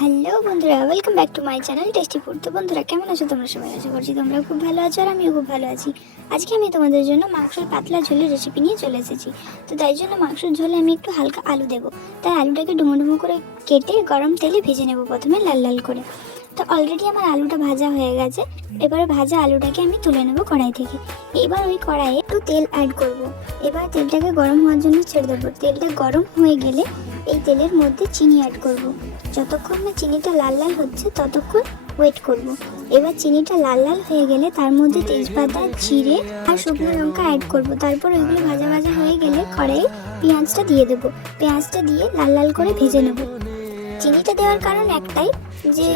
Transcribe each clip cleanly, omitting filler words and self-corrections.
Hello বন্ধুরা, welcome back to my channel tasty food. তো বন্ধুরা, কেমন আছো তোমরা? সবাই আশা করছি তোমরা খুব ভালো আছো আর আমিও খুব ভালো আছি। আজকে আমি তোমাদের জন্য মাংসের পাতলা ঝোলের রেসিপি নিয়ে চলে এসেছি। তো তাই জন্য মাংসের ঝোলে আমি একটু হালকা আলু দেবো। তাই আলুটাকে ডুমো ডুমো করে কেটে গরম তেলে ভেজে নেবো প্রথমে লাল লাল করে। তো অলরেডি আমার আলুটা ভাজা হয়ে গেছে। এবারে ভাজা আলুটাকে আমি তুলে নেবো কড়াই থেকে। এবার ওই কড়াইয়ে একটু তেল অ্যাড করব। এবার তেলটাকে গরম হওয়ার জন্য ছেড়ে দেবো। তেলটা গরম হয়ে গেলে এই তেলের মধ্যে চিনি অ্যাড করব। যতক্ষণ না চিনিটা লাল লাল হচ্ছে ততক্ষণ ওয়েট করব। এবার চিনিটা লাল লাল হয়ে গেলে তার মধ্যে তেজপাতা, জিরে আর শুকনো লঙ্কা অ্যাড করব। তারপর ওইগুলো ভাজা ভাজা হয়ে গেলে কড়াইয়ে পেঁয়াজটা দিয়ে দেবো। পেঁয়াজটা দিয়ে লাল লাল করে ভেজে নেব। চিনিটা দেওয়ার কারণ একটাই, যে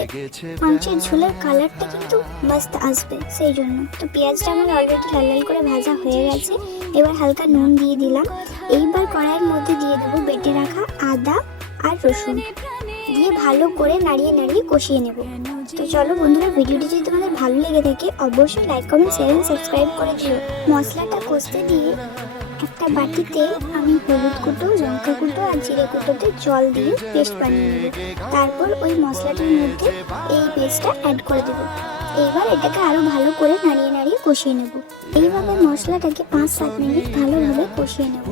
মাংসের ঝোলের কালারটা কিন্তু মাস্ত আসবে, সেই জন্য। তো পেঁয়াজটা আমার অলরেডি লাল লাল করে ভাজা হয়ে গেছে। এবার হালকা নুন দিয়ে দিলাম। এইবার কড়াইয়ের মধ্যে দিয়ে দেবো বেটে রাখা আদা আর রসুন, দিয়ে ভালো করে নাড়িয়ে নাড়িয়ে কষিয়ে নেব। তো চলো বন্ধুরা, ভিডিওটি যদি তোমাদের ভালো লেগে থাকে অবশ্যই লাইক, কমেন্ট, শেয়ার এবং সাবস্ক্রাইব করে দিও। মশলাটা কষতে দিয়ে একটা বাটিতে আমি হলুদ কুটো, লঙ্কা কুটো আর জিরে কুটোতে জল দিয়ে পেস্ট বানিয়ে নেব। তারপর ওই মশলাটার মধ্যে এই পেস্টটা অ্যাড করে দেবো। এইবার এটাকে আরও ভালো করে নাড়িয়ে নাড়িয়ে কষিয়ে নেব। এইভাবে মশলাটাকে 5-7 মিনিট ভালোভাবে কষিয়ে নেব।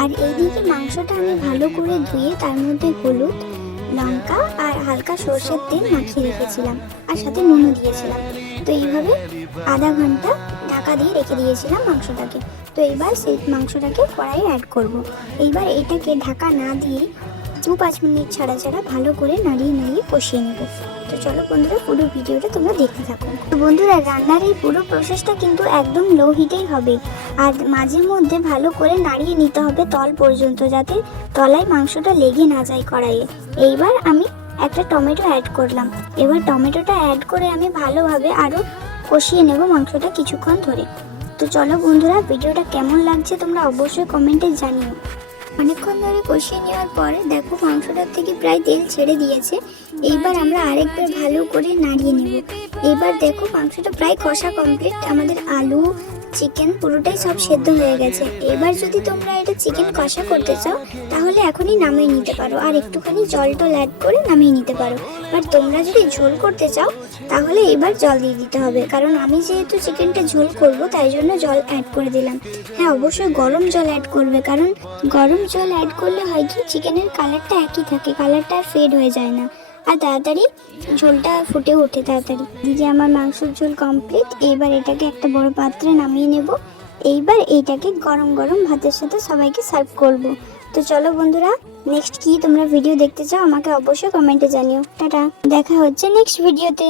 আর এইদিকে মাংসটা আমি ভালো করে ধুয়ে তার মধ্যে হলুদ, লঙ্কা আর হালকা সর্ষের তেল মাখিয়ে রেখেছিলাম, আর সাথে নুনও দিয়েছিলাম। তো এইভাবে আধা ঘন্টা ঢাকা দিয়ে রেখে দিয়েছিলাম মাংসটাকে। তো এইবার সেই মাংসটাকে কড়াইয়ে অ্যাড করব। এইবার এটাকে ঢাকা না দিয়ে 2-5 মিনিট ছাড়া ছাড়া ভালো করে নাড়িয়ে নাড়িয়ে কষিয়ে নেব। তো চলো বন্ধুরা, পুরো ভিডিওটা তোমরা দেখতে থাকো। তো বন্ধুরা, রান্নার এই পুরো প্রসেসটা কিন্তু একদম লো হিটেই হবে। আর মাঝে মধ্যে ভালো করে নাড়িয়ে নিতে হবে তল পর্যন্ত, যাতে তলায় মাংসটা লেগে না যায় কড়াইয়ে। এইবার আমি একটা টমেটো অ্যাড করলাম। এবার টমেটোটা অ্যাড করে আমি ভালোভাবে আরও কষিয়ে নেব মাংসটা কিছুক্ষণ ধরে। তো চলো বন্ধুরা, ভিডিওটা কেমন লাগছে তোমরা অবশ্যই কমেন্টে জানিও। অনেকক্ষণ ধরে কষিয়ে নেওয়ার পরে দেখো মাংসটার থেকে প্রায় তেল ছেড়ে দিয়েছে। এইবার আমরা আরেকবার ভালো করে নাড়িয়ে নেব। এবার দেখো মাংসটা প্রায় কষা কমপ্লিট। আমাদের আলু, চিকেন পুরোটাই সব সেদ্ধ হয়ে গেছে। এবার যদি তোমরা এটা চিকেন কষা করতে চাও তাহলে এখনই নামিয়ে নিতে পারো, আর একটুখানি জল টল অ্যাড করে নামিয়ে নিতে পারো। বাট তোমরা যদি ঝোল করতে চাও তাহলে এবার জল দিয়ে দিতে হবে, কারণ আমি যেহেতু চিকেনটা ঝোল করব তাই জন্য জল অ্যাড করে দিলাম। হ্যাঁ, অবশ্যই গরম জল অ্যাড করবে, কারণ গরম জল অ্যাড করলে হয় কি চিকেনের কালারটা একই থাকে, কালারটা আর ফেড হয়ে যায় না, আর তাড়াতাড়ি ঝোলটা ফুটে ওঠে তাড়াতাড়ি। দিদি, আমার মাংসের ঝোল কমপ্লিট। এইবার এটাকে একটা বড় পাত্রে নামিয়ে নেব। এইবার এইটাকে গরম গরম ভাতের সাথে সবাইকে সার্ভ করব। তো চলো বন্ধুরা, নেক্সট কি তোমরা ভিডিও দেখতে চাও আমাকে অবশ্যই কমেন্টে জানিও। টাটা, দেখা হচ্ছে নেক্সট ভিডিওতে।